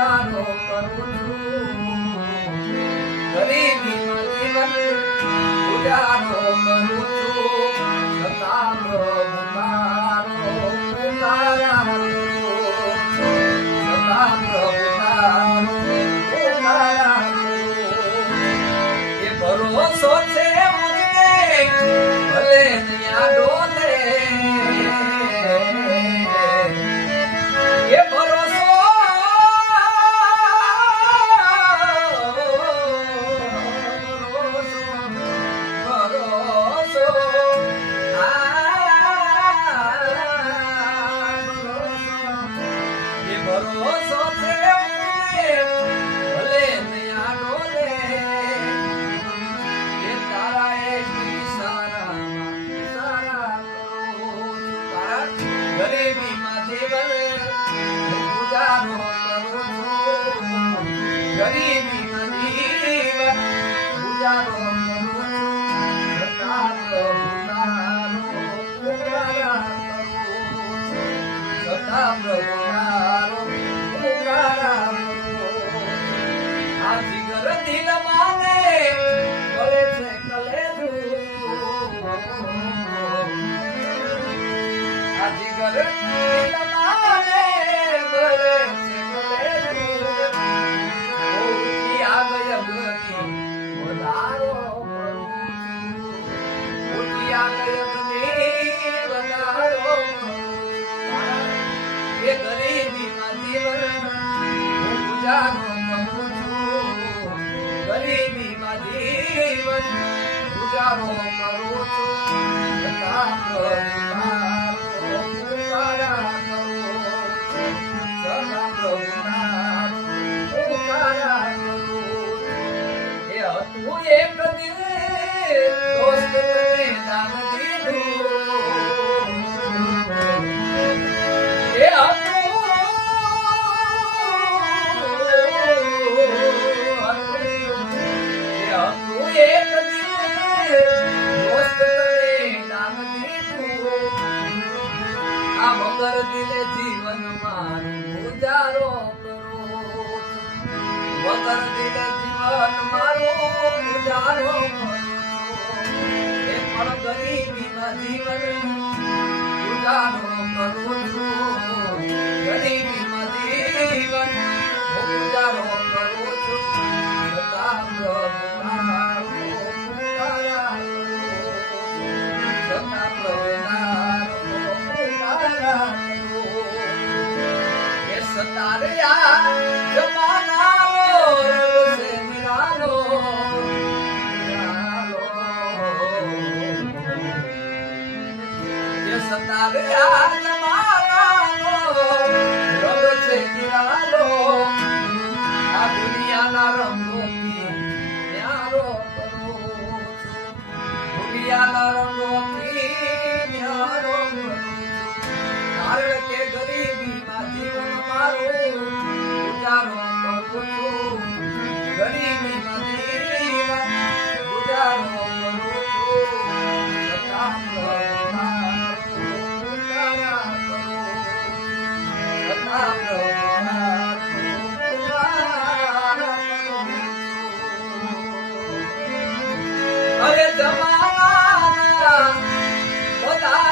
ગુજારો કરું છું ગરીબીમાં જીવન ગુજારો કરું છું છતાં પ્રભુ તારો પુકારા કરું છતાં પ્રભુ તારો પુકારા કરું એ ભરોસો છે મુજને ભલે નયા ડોલે એ ભરોસો ભરોસો છે ભલે નયા ડોલે એ તારા એક ઈશારામાં ઈશારા કરું તારા ગરીબીમાં જીવન ગુજારો કરું છું ગરીબીમાં જીવન ગુજારો કરું છું છતાં પ્રભુ તારો પુકારા કરું છું છતાં પ્રભુ દિલ માને બોલે છે કલેજું આ જીગર દિલ માને બોલે છે કલેજું ઓછી આગ યગની વધારો કરું છું ઓછી આગ યગની વધારો એ ગરીબીમાં જીવન હું ગુજારો કરું છું ગરીબીમાં જીવન ગુજારો કરું છું છતાં પ્રભુ તારો પુકારા કરું છતાં પ્રભુ તારો પુકારા કરું એ હતું એક દિલ દોસ્તને દાન દીધું એ હતું વગર દિલે જીવન મારું ગુજારો કરું વગર દિલે જીવન મારું ગુજારો કરું એ પણ ગરીબીમાં જીવન ગુજારો કરું છું ગરીબીમાં જીવન ગુજારો કરું છું છતાં પ્રભુ મારો પુકારા કરું છતાં સતારિયા જમાનાનો રંગ છે નિરાલો ये સતારિયા જમાનાનો રંગ છે નિરાલો આ દુનિયાના રંગોથી ન્યારો કરું છું દુનિયાના રંગોથી ન્યારો કરું કારણ કે ગરીબીમાં જીવન મારું ગુજારો કરું છું ગરીબીમાં જીવન ગુજારો કરું છું છતાં પ્રભુ તારો પુકારા કરું છતાં પ્રભુ તારો પુકારા કરું અરે જમાના બધા